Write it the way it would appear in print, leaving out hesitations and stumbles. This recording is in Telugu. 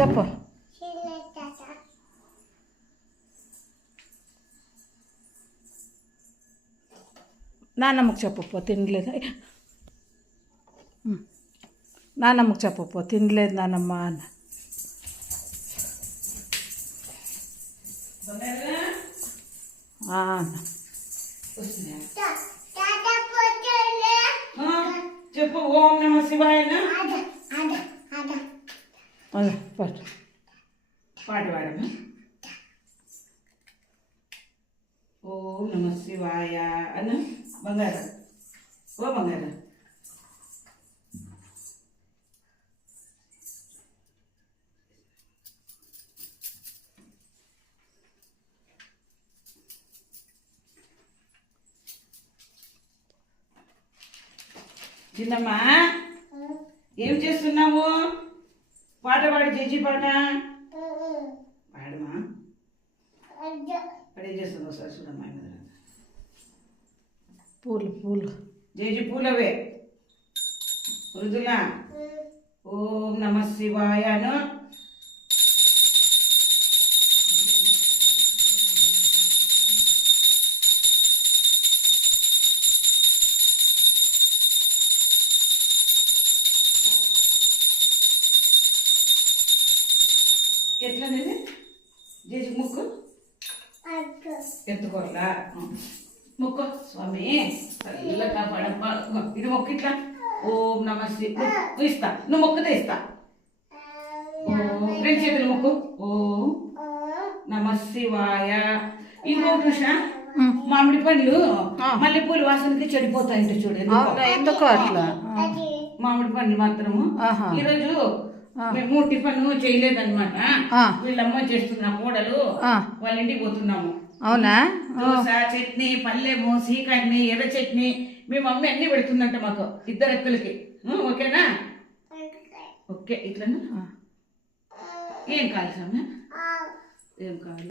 చెప్పు. నాన్నమ్మకు చెప్పు తినలేదు. నాన్నమ్మకు చెప్పు తినలేదు నాన్నమ్మ అన్న. చెప్పు. ఓం నమ శివాయ. పాటు పాడమ్మా. ఓం నమ శివాయ అన్న. బంగారం ఓ బంగారం. చిన్నమ్మా ఏం చేస్తున్నావు? పాట పాడు. జేజీ పాట పాడమా. అడే చేస్తున్నావు సార్ చూడమ్మా. పూలు జేజీ పూలవే. మృదులా ఓం నమ శివాయను. ఎట్లా నేను జేజీ ముక్కు ఎత్తుకోవాలా? ముక్కు స్వామి చల్ల కాపాడమ్మా. ఇది మొక్కు ఇట్లా. ఓం నమ శివ ఇస్తా. నువ్వు మొక్కుతే ఇస్తా. రెండు చేతులు మొక్కు. ఓం నమ శివాయ. ఇంకొకటి చూసా, మామిడి పండ్లు మల్లెపూలు వాసనకి చెడిపోతాయంట చూడు. ఎందుకు అట్లా? మామిడి పండ్లు మాత్రము ఈరోజు మేము టిఫన్ చేయలేదన్నమాట. వీళ్ళమ్మ చేస్తున్న కోడలు వాళ్ళ ఇంటికి పోతున్నాము. అవునా? దోశ, చట్నీ, పల్లెము, సీకన్ని, ఎర్ర చట్నీ మీ మమ్మీ అన్ని పెడుతుందంట మాకు ఇద్దరు ఎత్తులకి. ఓకేనా? ఓకే. ఇట్లనా ఏం కావాలి సార్? ఏం కావాలి?